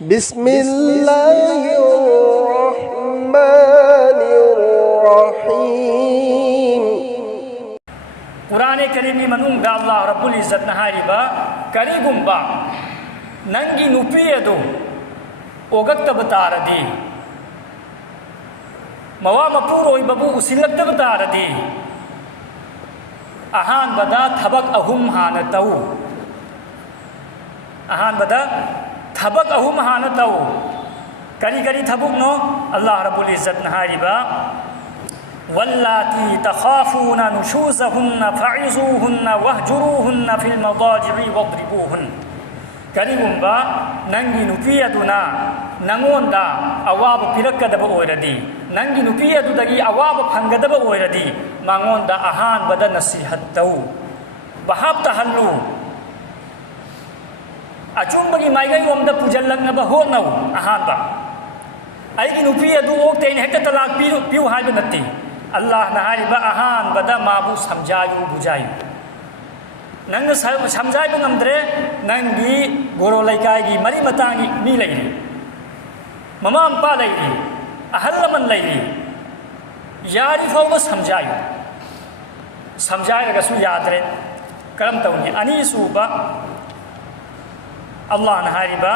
बिस्मिल्लाहिर्रहमानिर्रहीम। कुरान करीम की मनुंगा अल्लाह रब्बुल इज्जत न हारिबा करीगुंबा नंगी नुपी अदु ओगक्तब तारदी मवा मपुरोइबबु उसिलक्तब तारदी अहानबदा थबक अहुम हाना तऊ अहानबदा थबक अहुम हाना तऊ करी करी थबुकनो अल्लाह रब्बुल इज्जत न हारिबा वल्लाती तखाफून नुशूज़हुन्न फ़इज़ूहुन्न वहजुरूहुन्न फ़िल मदाजि'i वद्रिबूहुन्न करीगुंबा नंगी नुपी अदुना नंगोंदा अवाब पिरक्कदब ओइरदी नंगी नुपी अदुदगी अवाब फंगदब ओइरदी मांगोंदा अहानबदा नसीहत तऊ बहाब तहल्लु अचुंबगी माइगैरोमदा पुजल्लक्नब होनौ अहानबा अैगी नुपी अदु ओक्तेन हेक्ता तलाक पियु हाइबा नत्ती अल्लाह न हारिबा अहानबदा माबु समझायु बुझायु नंग समझाइबा ngамद्रे नंगी गोरो लैकाइगी मरी मतांगी मी लैरी ममा मपा लैरी अहल लमन लैरी यारी फाउबा समझायु समझाइरगसु याद्रे करम तौनी अनीसुबा अल्लाह न हारिबा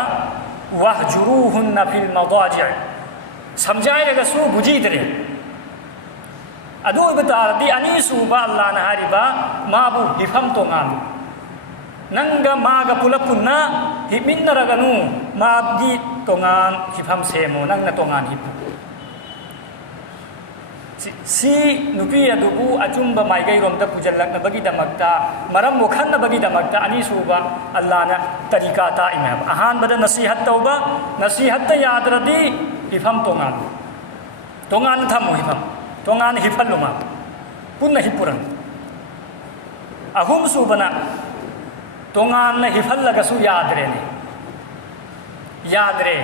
वहजुरूहुन्न फिल मदाजि'i समझाइरगसु बुझीद्रे अदु बतारदी अनीसुबा अल्लाह न हारिबा माबु हिफम तोंगानु नंगा मागा पुलपुन्ना हिमिन्नरगनु माबगी तोंगान हिफम सेमो नंगना तोंगान हिप सी नुपी अदुबु अचुंबा माइगैरोमदा पुजल्लक्नबगी दमक्ता मरम वखन्नबगी दमक्ता अनीसुबा अल्लाह न तरीका ताइमे अहानबदा नसीहत तौबा नसीहत याद्रदी हिफम तोंगान तोंगान थमो हिफम तोंगान हिफल्लुमा पुन्ना हिपुरन अहुम सुबना तोंगान हिफल्लगसु याद्रेने याद्रे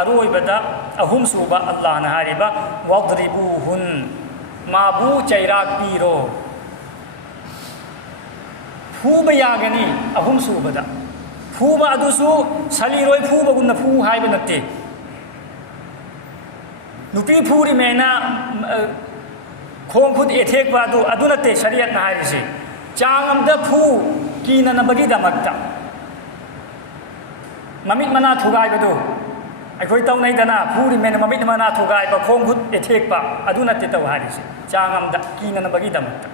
अरोइबदा अहुम सुबा अल्लाह न हारिबा वद्रिबूहुन माबु चैराक पीरो फूबा यागनी अहुम सुबदा फूबा अदुसु सलीरोय फूबगुन्ना फू हाइबा नत्ते नुपी फूरी मेना खोंग खुद एथेकबा अदु नत्ते शरीयत न हारिसे चांगमदा फू कीननबगी दमक्ता ममित मना थुगाइबदु अखोई तौनैदना फूरी मेना ममित मना थुगाइबा खोंग खुद एथेकबा अदु नत्ते तौ हारिसे चांगमदा कीननबगी दमक्ता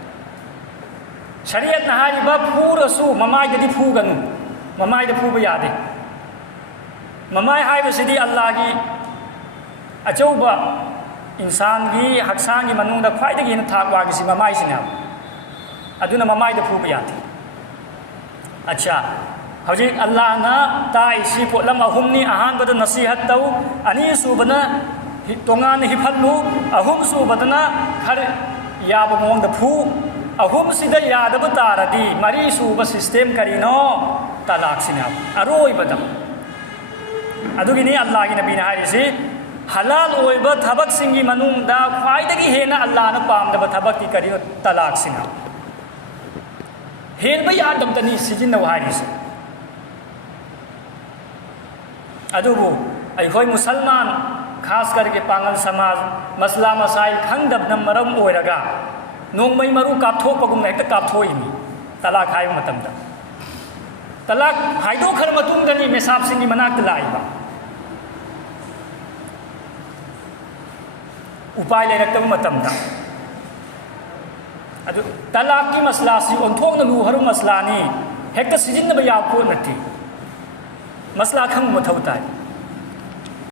शरीयत न हारिबा फूरसु ममाइददी फूगनु ममाइदा फूबा यादे ममाइ हाइबसिदी अल्लाहगी अचौबा इंसान की हक्सांग की मनुंग ख्वाइदगी हेन थाक वागिसी ममाइसिना अदुना ममाइदा फूबा यादे अच्छा हौजी अल्लाह ना ताइसी पोलम अहुमनी अहानबदा नसीहत तौ अनीसुबना तोंगान हिफल्लु अहुम सुबदना खर याब मोंगदा फू अहुम सिदा यादब तारदी मरी सुब सिस्टम करीनो तलाक सिना अरोइबदा अदुगिनी अल्लाह की नबी ना हारिसी हलाल ओइबा थबक सिंगी मनुंगदा ख्वाइदगी हेना अल्लाह न पामदबा थबक की करीनो तलाक सिना हेलबा यादबदनी सिजिन्ना हारिसी अदुबु अखोई मुसलमान खास करके पांगल समाज मसला मसाइल खंगदबन मरम ओइरगा नोंगमई मरु कापथोकपगुमना हेक्ता कापथोइनी तलाक हाइबा मतमदा तलाक हाइदोखर मतुंगदनी मेसाब सिंगी मनाक्ता लाइबा उपाय लेरक्तबा मतमदा अदु तलाक की मसलासी ओंथोंगना लुहरु मसलानी हेक्ता सिजिन्नबा याबको नत्ती मसला खंग मथौ ताई